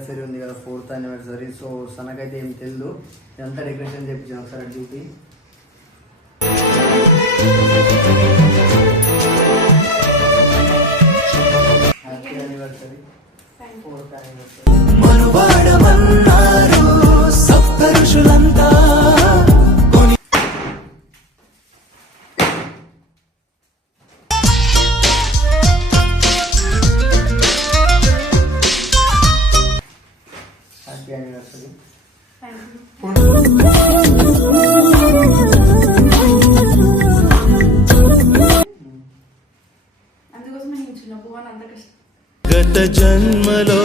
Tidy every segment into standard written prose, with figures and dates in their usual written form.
Anniversary ఉంది కదా, 4th anniversary. So సనకైతే ఏం తెలియదు, ఇదంతా డెకరేషన్ చేయించాను. ఒకసారి డ్యూటీ హ్యాపీ యానివర్సరీ, 4th యానివర్సరీ. మనువాడమన్నారు సప్తఋషులంతా. Happy anniversary. గత జన్మలో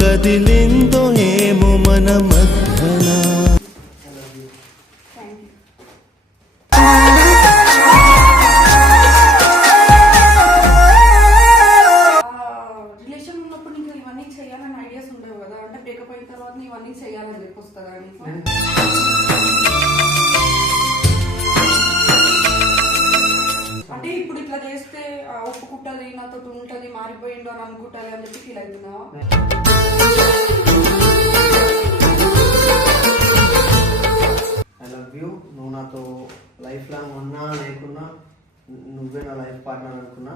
కదిలిందో ఏమో మన మధ్యన. రిలేషన్ ఉన్నప్పుడు నీకు ఇవన్నీ చేయాలని ఐడియాస్ ఉండవు కదా, అంటే బ్రేకప్ అయిన తర్వాత ఇవన్నీ చేయాలని చెప్పి వస్తుందా నీకు? అంటే ఇప్పుడు ఇట్లా చేస్తే ఒప్పుకుంటది, నాతో ఉంటది, మారిపోయిండు అని అనుకుంటది అని చెప్పి ఫీల్ అవుతున్నావా? I love you. నువ్వు నాతో లైఫ్ లాంగ్ ఉన్నా లేకున్నా నువ్వే నా లైఫ్ పార్ట్నర్ అనుకున్నా.